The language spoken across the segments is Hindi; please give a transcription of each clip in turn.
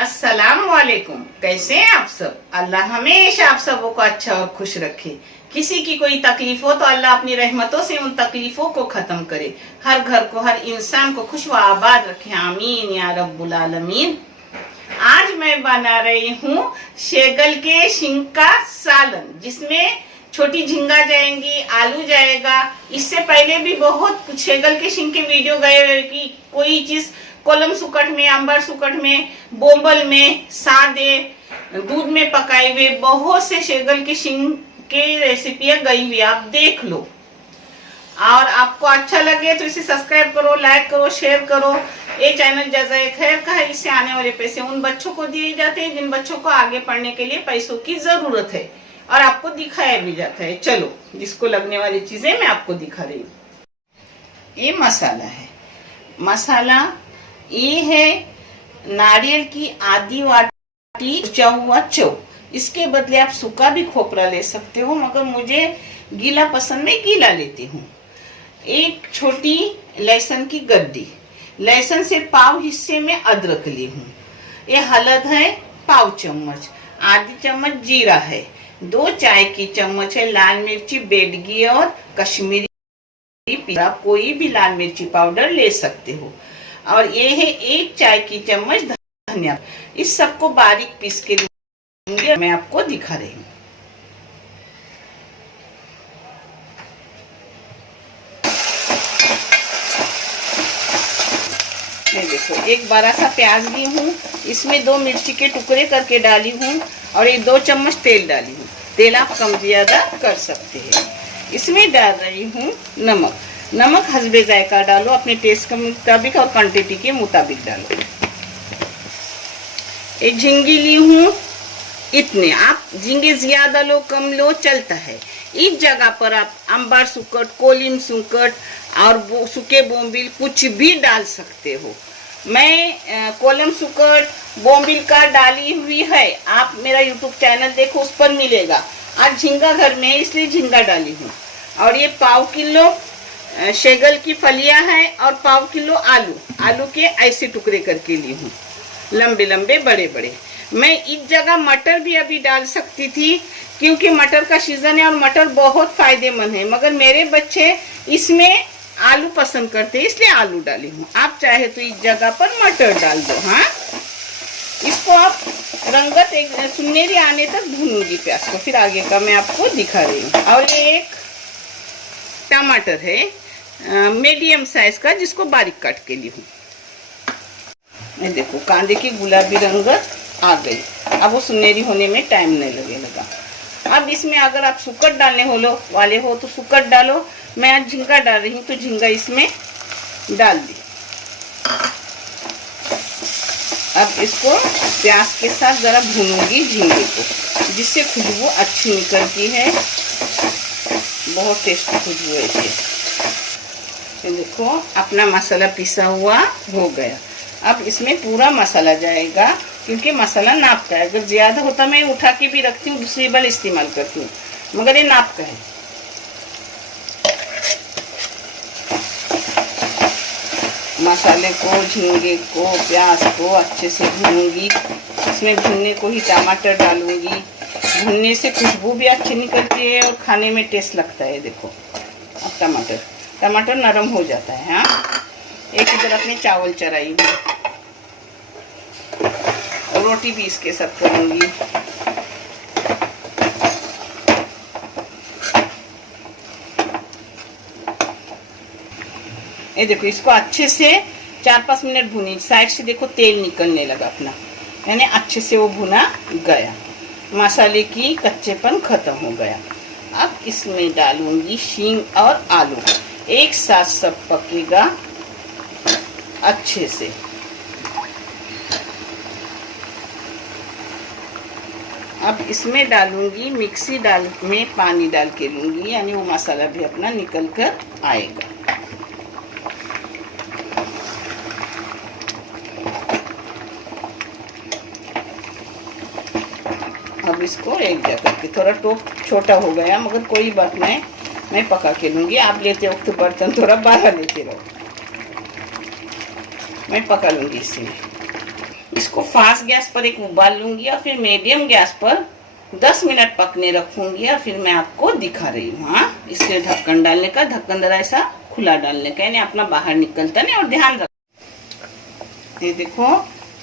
अस्सलाम वालेकुम। कैसे हैं आप सब? अल्लाह हमेशा आप सबों को अच्छा और खुश रखे। किसी की कोई तकलीफ हो तो अल्लाह अपनी रहमतों से उन तकलीफों को खत्म करे। हर घर को, हर इंसान को खुश व आबाद रखे। आमीन या रब्बुल आलमीन। आज मैं बना रही हूँ शेगल के शिंग का सालन, जिसमें छोटी झींगा जाएंगी, आलू जाएगा। इससे पहले भी बहुत शेगल के शिंग के वीडियो गए कि कोई चीज कोलम सुकट में, अंबर सुकट में, बोंबल में, सादे दूध में पकाए हुए बहुत से शेगल के शिंग के रेसिपियां गई हुई, आप देख लो। और आपको अच्छा लगे तो इसे सब्सक्राइब करो, लाइक करो, शेयर करो। ये चैनल जज़ाए खैर का है। इससे आने वाले पैसे उन बच्चों को दिए जाते हैं जिन बच्चों को आगे पढ़ने के लिए पैसों की जरूरत है, और आपको दिखाया भी जाता है। चलो, जिसको लगने वाली चीजें मैं आपको दिखा रही हूँ। ये मसाला है। मसाला ये है नारियल की आधी वाटी कुचा हुआ चौ। इसके बदले आप सूखा भी खोपरा ले सकते हो, मगर मुझे गीला पसंद, मैं गीला लेती हूँ। एक छोटी लहसुन की गड्डी, लहसुन से पाव हिस्से में अदरक ली हूँ। ये हल्द है पाव चम्मच, आधी चम्मच जीरा है, 2 चाय की चम्मच है लाल मिर्ची बेडगी और कश्मीरी, आप कोई भी लाल मिर्ची पाउडर ले सकते हो। और ये है 1 चाय की चम्मच धनिया। इस सबको बारीक पीस के लूंगी, मैं आपको दिखा रही हूँ। ये देखो, एक बड़ा सा प्याज ली हूँ, इसमें 2 मिर्ची के टुकड़े करके डाली हूँ, और ये 2 चम्मच तेल डाली हूँ। तेल आप कम ज्यादा कर सकते हैं। इसमें डाल रही हूँ नमक। नमक हस्बे जायका डालो, अपने टेस्ट के मुताबिक और क्वांटिटी के मुताबिक डालो। एक झींगी ली हूँ, इतने। आप झींगे ज्यादा लो कम लो चलता है। इस जगह पर आप अंबार सुकट, कोलिम सुकट और सूखे बोम्बिल कुछ भी डाल सकते हो। मैं कोलम सुकट बोम्बिल का डाली हुई है, आप मेरा यूट्यूब चैनल देखो, उस पर मिलेगा। आज झींगा घर में है इसलिए झींगा डाली हूँ। और ये पाव किलो शेगल की फलियां है, और पाव किलो आलू के ऐसे टुकड़े करके ली हूँ, लंबे लंबे बड़े बड़े। मैं इस जगह मटर भी अभी डाल सकती थी, क्योंकि मटर का सीजन है और मटर बहुत फायदेमंद है, मगर मेरे बच्चे इसमें आलू पसंद करते हैं इसलिए आलू डाली हूँ। आप चाहे तो इस जगह पर मटर डाल दो। हाँ, इसको आप रंगत एक सुनहरी आने तक भूनूंगी प्याज को, फिर आगे का मैं आपको दिखा रही हूँ। और ये एक टमाटर है मीडियम साइज का, जिसको बारीक काट के ली हूँ। ये देखो, कांदे की गुलाबी रंगत आ गई। अब वो सुनहरी होने में टाइम नहीं लगेगा। अब इसमें अगर आप सुकट डालने वाले हो तो सुकट डालो। मैं आज झींगा डाल रही हूँ तो झींगा इसमें डाल दी। अब इसको प्याज के साथ जरा भूनूंगी झींगे को, जिससे खुशबू अच्छी निकलती है। बहुत टेस्टी खुशबू है ये। देखो, अपना मसाला पिसा हुआ हो गया। अब इसमें पूरा मसाला जाएगा, क्योंकि मसाला नाप का है। अगर ज्यादा होता मैं उठा के भी रखती हूँ, दूसरी बार इस्तेमाल करती हूँ, मगर ये नाप का है। मसाले को, झींगे को, प्याज को अच्छे से भूनूंगी। इसमें भूनने को ही टमाटर डालूंगी। भूनने से खुशबू भी अच्छी निकलती है और खाने में टेस्ट लगता है। देखो, अब टमाटर नरम हो जाता है। हाँ, एक इधर अपने चावल चढ़ाई हुई, और रोटी भी इसके साथ करूंगी। ये देखो, इसको अच्छे से 4-5 मिनट भूनी। साइड से देखो तेल निकलने लगा अपना, यानी अच्छे से वो भुना गया। मसाले की कच्चेपन खत्म हो गया। अब इसमें डालूंगी शींग और आलू, एक साथ सब पकेगा अच्छे से। अब इसमें डालूंगी मिक्सी में पानी डाल के लूंगी, यानी वो मसाला भी अपना निकल कर आएगा। अब इसको एक जगह के, थोड़ा टोप छोटा हो गया मगर कोई बात नहीं, मैं पका के लूंगी। आप लेते वक्त बर्तन थोड़ा बाहर लेते रहो, मैं पका लूंगी इसमें। इसको फास्ट गैस पर एक उबाल लूंगी और फिर मीडियम गैस पर 10 मिनट पकने रखूंगी और फिर मैं आपको दिखा रही हूँ। हाँ, इसके ढक्कन डालने का, ढक्कन जरा ऐसा खुला डालने का, यानी अपना बाहर निकलता नहीं, और ध्यान रख। ये देखो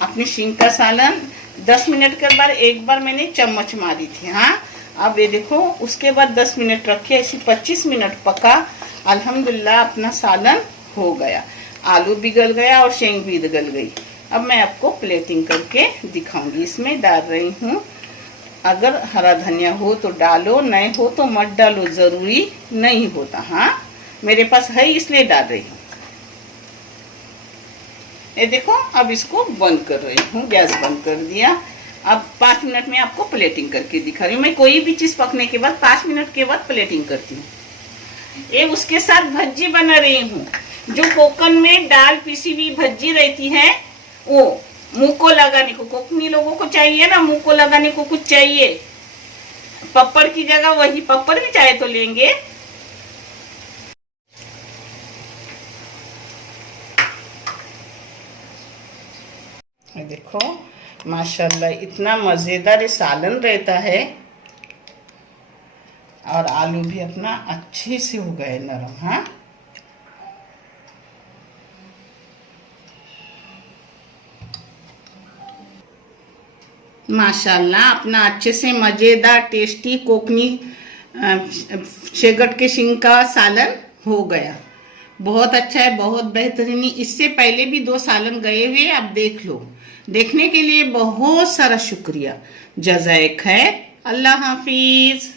अपनी शींग का सालन 10 मिनट के बाद एक बार मैंने चम्मच मारी थी। हाँ, अब ये देखो उसके बाद 10 मिनट रखे, ऐसे 25 मिनट पका। अल्हम्दुलिल्लाह अपना सालन हो गया, आलू भी गल गया और शींग भी गल गई। अब मैं आपको प्लेटिंग करके दिखाऊंगी। इसमें डाल रही हूँ, अगर हरा धनिया हो तो डालो, नहीं हो तो मत डालो, जरूरी नहीं होता। हाँ, मेरे पास है इसलिए डाल रही हूँ। ये देखो अब इसको बंद कर रही हूँ, गैस बंद कर दिया। अब 5 मिनट में आपको प्लेटिंग करके दिखा रही हूँ। मैं कोई भी चीज पकने के बाद 5 मिनट के बाद प्लेटिंग करती हूँ। ये उसके साथ भज्जी बना रही हूँ। जो कोकन में दाल पिसी हुई भज्जी रहती है, वो मुंह को लगाने को, कोकनी लोगों को चाहिए ना, मुंह को लगाने को कुछ चाहिए। पप्पड़ की जगह वही पप्पड़ भी चाहे तो लेंगे। देखो माशाल्लाह इतना मजेदार सालन रहता है, और आलू भी अपना अच्छे से हो गए नरम। हाँ, माशाल्लाह अपना अच्छे से मजेदार टेस्टी कोकनी शेगट के शींग का सालन हो गया। बहुत अच्छा है, बहुत बेहतरीन। इससे पहले भी 2 सालन गए हुए, अब देख लो। देखने के लिए बहुत सारा शुक्रिया। जज़ाए खैर, अल्लाह हाफिज।